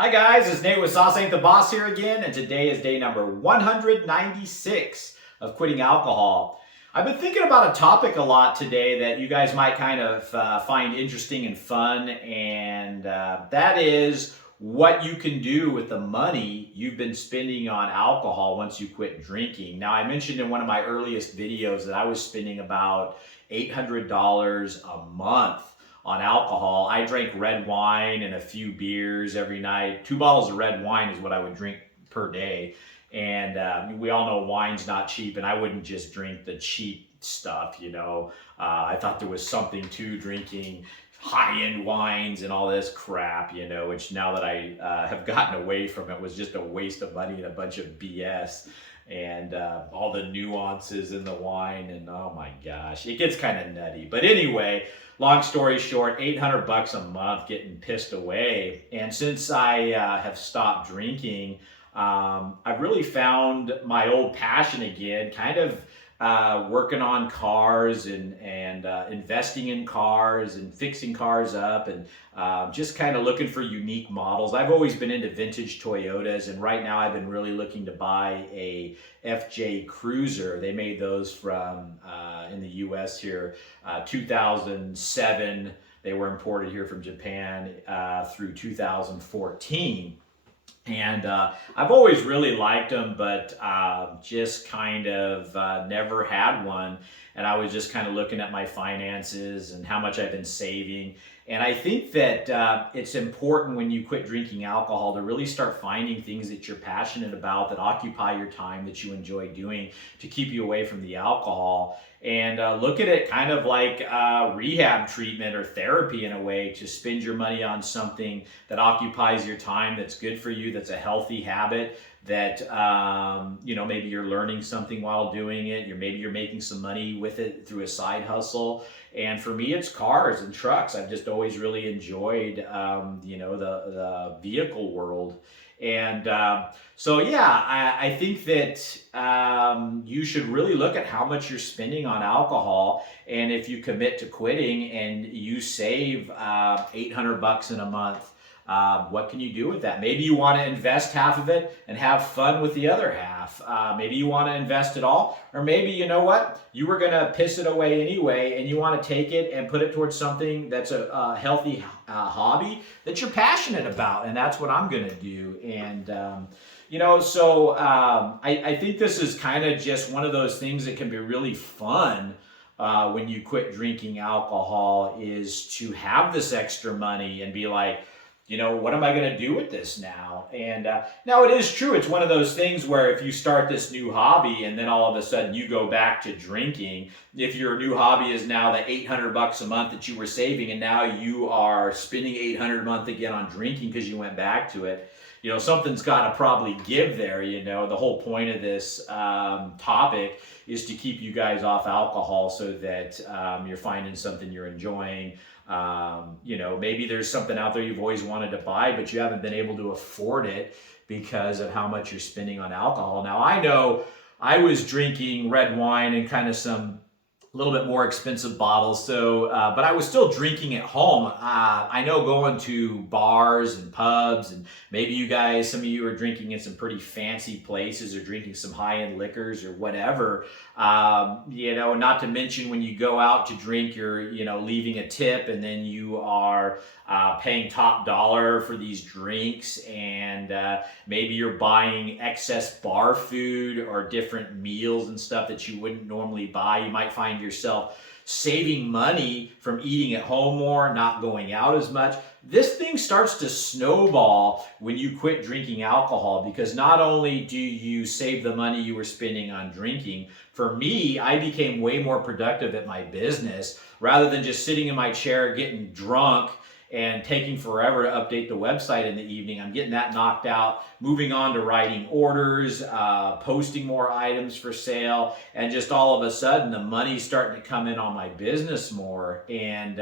Hi guys, it's Nate with Sauce Ain't the Boss here again, and today is day number 196 of quitting alcohol. I've been thinking about a topic a lot today that you guys might kind of find interesting and fun, and that is what you can do with the money you've been spending on alcohol once you quit drinking. Now, I mentioned in one of my earliest videos that I was spending about $800 a month on alcohol. I drank red wine and a few beers every night. 2 bottles of red wine is what I would drink per day. And we all know wine's not cheap, and I wouldn't just drink the cheap stuff. I thought there was something to drinking high-end wines and all this crap, which now that I have gotten away from it was just a waste of money and a bunch of BS. And all the nuances in the wine, and oh my gosh, it gets kind of nutty. But anyway, long story short, $800 a month getting pissed away. And since I have stopped drinking, I've really found my old passion again, kind of working on cars and investing in cars and fixing cars up, and just kind of looking for unique models. I've always been into vintage Toyotas, and right now I've been really looking to buy a FJ Cruiser. They made those from in the US here, 2007. They were imported here from Japan through 2014. And I've always really liked them, but just kind of never had one. And I was just kind of looking at my finances and how much I've been saving. And I think that it's important when you quit drinking alcohol to really start finding things that you're passionate about, that occupy your time, that you enjoy doing, to keep you away from the alcohol. And look at it kind of like rehab treatment or therapy in a way, to spend your money on something that occupies your time, that's good for you, that's a healthy habit, that maybe you're learning something while doing it, maybe you're making some money with it through a side hustle. And for me, it's cars and trucks. I've just always really enjoyed the vehicle world. And so yeah, I think that you should really look at how much you're spending on alcohol, and if you commit to quitting and you save $800 in a month, what can you do with that? Maybe you want to invest half of it and have fun with the other half. Maybe you want to invest it all, or maybe, you know what, you were going to piss it away anyway, and you want to take it and put it towards something that's a healthy hobby that you're passionate about, and that's what I'm going to do. And I think this is kind of just one of those things that can be really fun when you quit drinking alcohol, is to have this extra money and be like, what am I going to do with this now? And now it is true. It's one of those things where if you start this new hobby and then all of a sudden you go back to drinking, if your new hobby is now the $800 a month that you were saving, and now you are spending $800 a month again on drinking because you went back to it, something's got to probably give there. The whole point of this topic is to keep you guys off alcohol, so that you're finding something you're enjoying. Maybe there's something out there you've always wanted to buy, but you haven't been able to afford it because of how much you're spending on alcohol. Now, I know I was drinking red wine and kind of some a little bit more expensive bottles. So, but I was still drinking at home. I know going to bars and pubs, and maybe some of you are drinking in some pretty fancy places, or drinking some high-end liquors or whatever. Not to mention when you go out to drink, you're, leaving a tip, and then you are paying top dollar for these drinks, and maybe you're buying excess bar food or different meals and stuff that you wouldn't normally buy. You might find yourself saving money from eating at home more, not going out as much. This thing starts to snowball when you quit drinking alcohol, because not only do you save the money you were spending on drinking, for me, I became way more productive at my business. Rather than just sitting in my chair getting drunk and taking forever to update the website in the evening, I'm getting that knocked out, moving on to writing orders, posting more items for sale, and just all of a sudden the money's starting to come in on my business more. And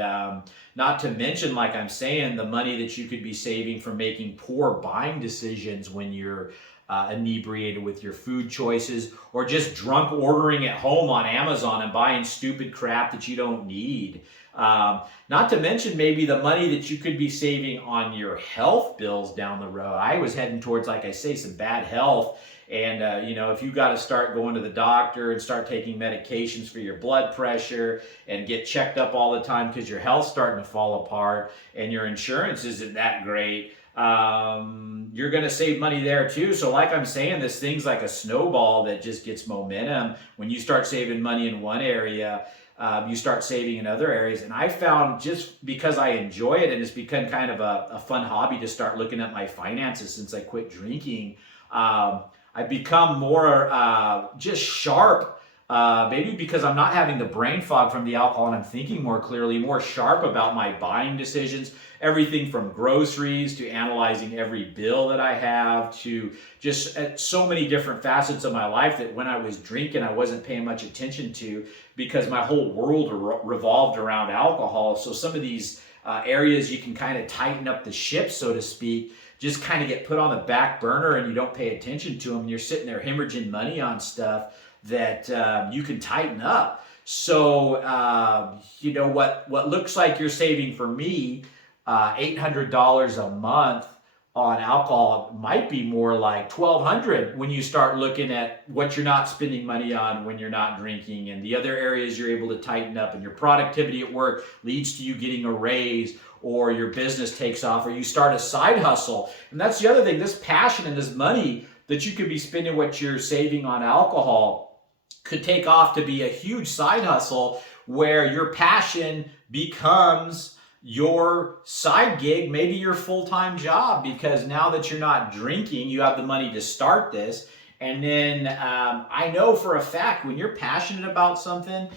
not to mention, like I'm saying, the money that you could be saving from making poor buying decisions when you're inebriated with your food choices, or just drunk ordering at home on Amazon and buying stupid crap that you don't need. Not to mention maybe the money that you could be saving on your health bills down the road. I was heading towards, like I say, some bad health. And, if you got to start going to the doctor and start taking medications for your blood pressure and get checked up all the time because your health's starting to fall apart and your insurance isn't that great, you're going to save money there too. So like I'm saying, this thing's like a snowball that just gets momentum. When you start saving money in one area, you start saving in other areas. And I found, just because I enjoy it and it's become kind of a fun hobby to start looking at my finances since I quit drinking, I've become more just sharp, maybe because I'm not having the brain fog from the alcohol and I'm thinking more clearly, more sharp about my buying decisions, everything from groceries to analyzing every bill that I have to just so many different facets of my life that when I was drinking, I wasn't paying much attention to because my whole world revolved around alcohol. So some of these areas you can kind of tighten up the ship, so to speak, just kind of get put on the back burner and you don't pay attention to them. And you're sitting there hemorrhaging money on stuff that you can tighten up. So, what looks like you're saving for me, $800 a month on alcohol might be more like $1,200 when you start looking at what you're not spending money on when you're not drinking and the other areas you're able to tighten up, and your productivity at work leads to you getting a raise, or your business takes off, or you start a side hustle. And that's the other thing, this passion and this money that you could be spending what you're saving on alcohol could take off to be a huge side hustle where your passion becomes your side gig, maybe your full-time job, because now that you're not drinking, you have the money to start this. And then I know for a fact when you're passionate about something,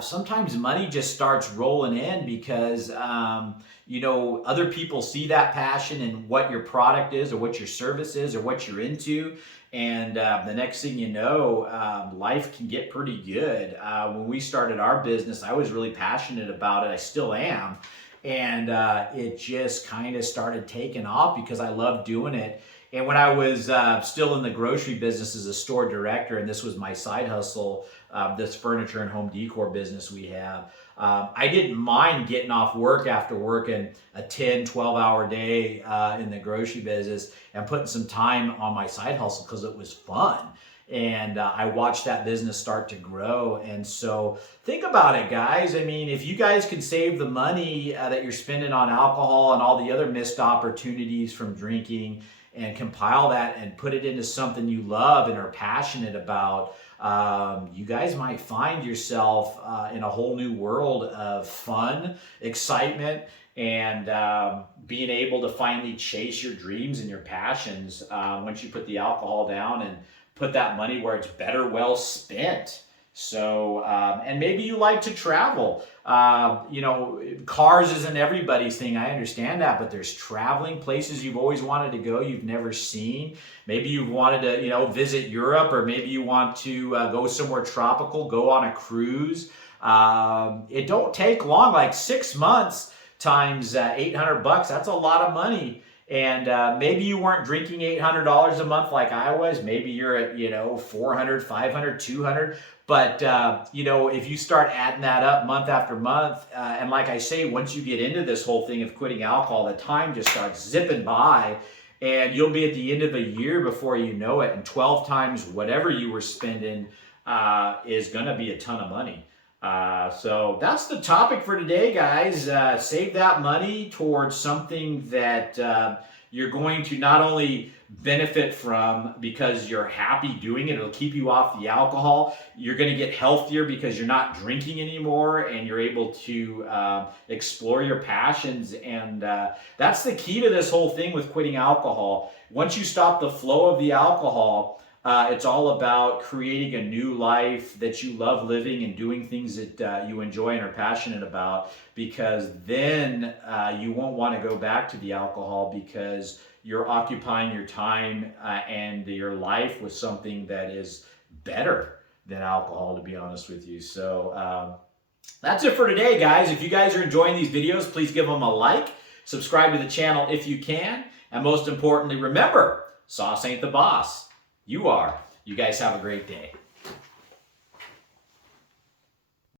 sometimes money just starts rolling in because, other people see that passion in what your product is or what your service is or what you're into. And the next thing you know, life can get pretty good. When we started our business, I was really passionate about it. I still am. And it just kind of started taking off because I love doing it. And when I was still in the grocery business as a store director, and this was my side hustle, this furniture and home decor business we have, I didn't mind getting off work after working a 10, 12-hour day in the grocery business and putting some time on my side hustle because it was fun. And I watched that business start to grow. And so think about it, guys. I mean, if you guys can save the money that you're spending on alcohol and all the other missed opportunities from drinking and compile that and put it into something you love and are passionate about, you guys might find yourself in a whole new world of fun, excitement, and being able to finally chase your dreams and your passions once you put the alcohol down and put that money where it's better well spent. So, and maybe you like to travel. Cars isn't everybody's thing. I understand that, but there's traveling places you've always wanted to go, you've never seen. Maybe you've wanted to, visit Europe, or maybe you want to go somewhere tropical, go on a cruise. It don't take long, like 6 months times $800. That's a lot of money. And maybe you weren't drinking $800 a month like I was. Maybe you're at, $400, $500, $200. But, if you start adding that up month after month, and like I say, once you get into this whole thing of quitting alcohol, the time just starts zipping by. And you'll be at the end of a year before you know it. And 12 times whatever you were spending is going to be a ton of money. So that's the topic for today, guys. Save that money towards something that you're going to not only benefit from because you're happy doing it, it'll keep you off the alcohol. You're going to get healthier because you're not drinking anymore and you're able to explore your passions. And that's the key to this whole thing with quitting alcohol. Once you stop the flow of the alcohol, it's all about creating a new life that you love living and doing things that you enjoy and are passionate about, because then you won't want to go back to the alcohol because you're occupying your time and your life with something that is better than alcohol, to be honest with you. So that's it for today, guys. If you guys are enjoying these videos, please give them a like, subscribe to the channel if you can, and most importantly, remember, sauce ain't the boss. You are. You guys have a great day.